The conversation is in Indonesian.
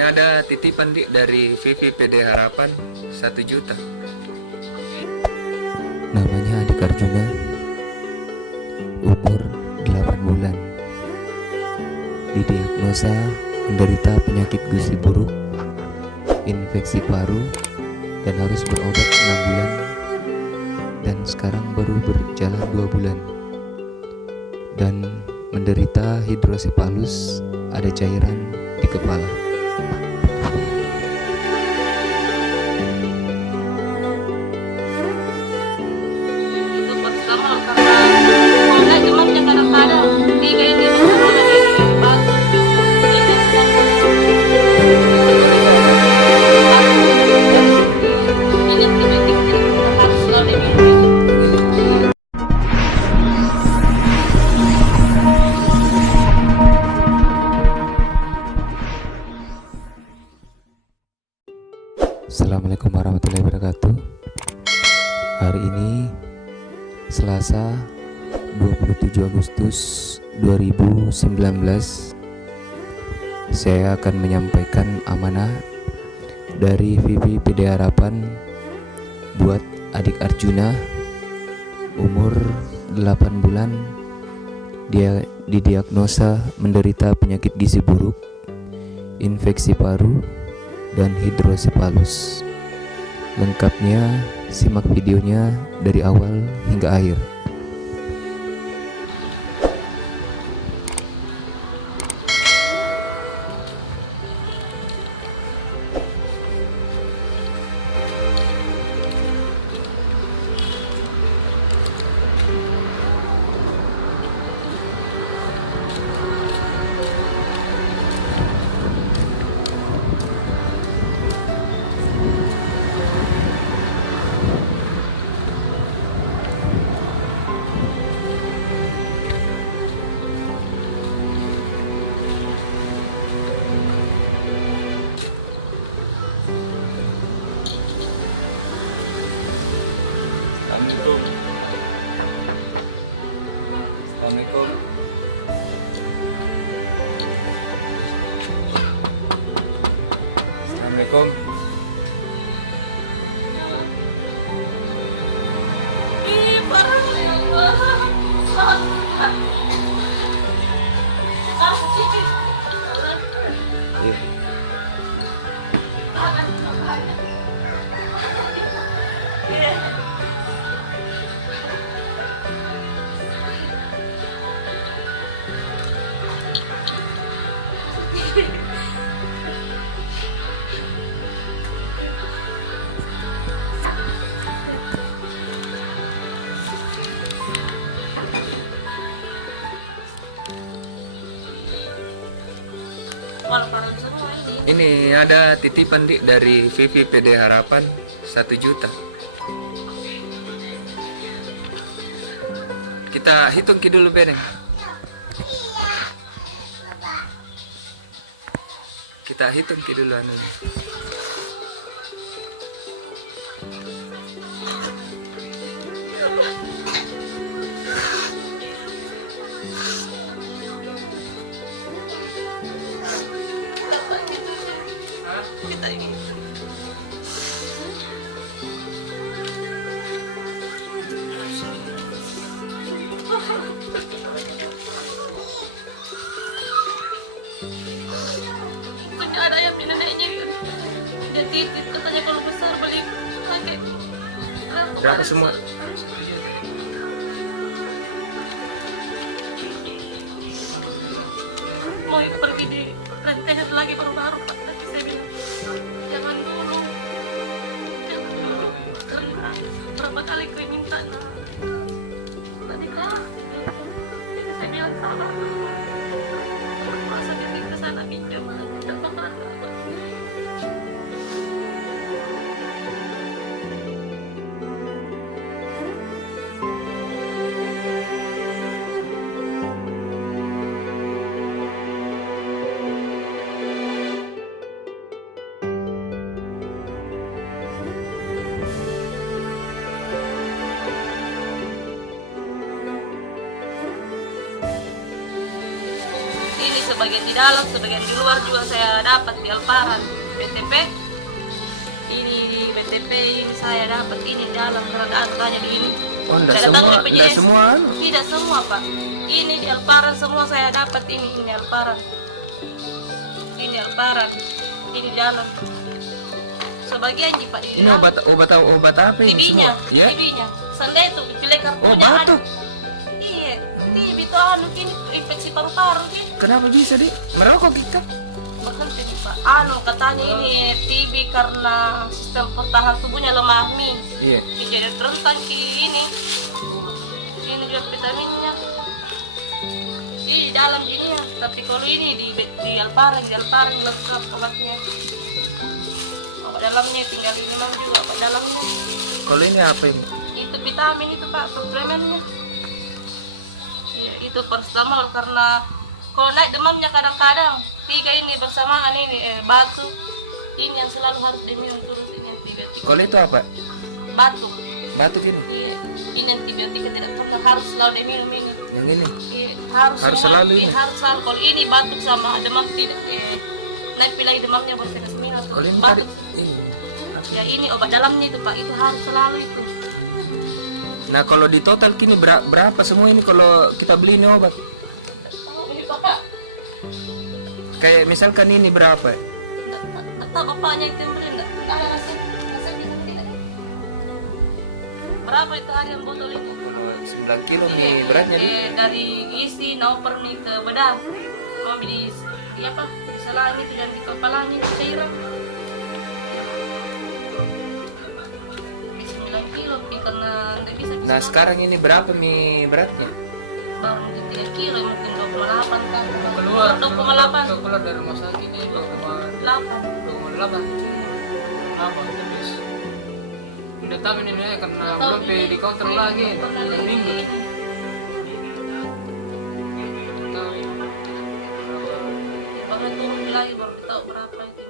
Ini ada titipan dari VVPD Harapan 1 juta. Namanya Adik Arjuna, umur 8 bulan, didiagnosa menderita penyakit gusi buruk, infeksi paru, dan harus berobat 6 bulan, dan sekarang baru berjalan 2 bulan, dan menderita hidrosepalus, ada cairan di kepala. Assalamualaikum warahmatullahi wabarakatuh. Hari ini Selasa 27 Agustus 2019, saya akan menyampaikan amanah dari VVPD Harapan buat Adik Arjuna, umur 8 bulan. Dia didiagnosa menderita penyakit gizi buruk, infeksi paru, dan hidrosepalus. Lengkapnya simak videonya dari awal hingga akhir. Assalamualaikum. Assalamualaikum. Ini ada titipan dari VVPD Harapan 1 juta. Kita hitung dulu Beneng. Kita hitung dulu anunya. Ada yang neneknya dia titip, katanya kalau besar beli pakai Berapa semua? mau pergi di rentenir lagi baru-baru Pak, tapi saya bilang jangan dulu karena berapa kali kau minta tadi kan saya bilang salah masa dia ke sana pinjam dan bakalan sebagian di dalam, sebagian di luar juga saya dapat di Alparan BTP. Ini di BTP ini saya dapat ini di dalam karena tanya di ini. Oh, enggak Saya datang semua, ke enggak BPJS. semua anu. Tidak semua Pak. Ini di Alparan semua saya dapat ini Alparan. Ini Alparan. Ini di dalam. Sebagian di Pak di Ini dalam. obat apa ini TB-nya, semua? Ya? TB-nya. Sanda itu pilih Oh, kartunya batuk. Iya, TB itu anu ini infeksi paru-paru ini. Kenapa bisa, Dik? Merokok kita? Berhenti nih Pak. Anu katanya ini TB karena sistem pertahanan tubuhnya lemah nih. Iya. Jadi rentan ke ini. Ini juga vitaminnya. Ini di dalam ini ya. Tapi kalau ini di Alparan lengkap obatnya. Obat dalamnya tinggal ini mang juga obat dalamnya. Kalau ini apa ini? Itu vitamin itu Pak, suplemennya. Iya, itu paracetamol karena kalau naik demamnya kadang-kadang 3 ini bersamaan ini batuk. Ini yang selalu harus diminum terus ini antibiotik. Kalau itu apa? Batuk. Batuk ini? Iya, ini antibiotik tidak pernah harus selalu diminum ini. Yang ini? Iya, harus Harus minum. selalu Iya, ini? harus selalu. Kalau ini batuk sama demam tidak naik pilih demamnya baru saya kasih minum. Kalau ini tadi? Batuk. Ini. Ya ini obat dalamnya itu Pak, itu harus selalu itu. Nah, kalau di total kini berapa semua ini kalau kita beli ini obat? Ini Pak, Kayak misalkan ini berapa? tak tahu bapaknya itu yang beli enggak? Ada rasa bisa tidak? Berapa itu harian botol ini? Kalau 9 kilo nih beratnya, Dik. Dari isi nauper nih ke bedah. Mau di apa? Di salah ini dan di kepalanya itu cairan. 9 kilo karena tidak bisa. Nah, sekarang ini berapa nih beratnya? Baru di 3 kilo mungkin 28 kan. Keluar 2,8. keluar dari rumah sakit ini 2,8 8. apa habis udah tahu ini karena Tahu belum ini. di counter lagi Pernah lihat minggu ini. tahu ini Baru turun lagi baru tahu berapa itu.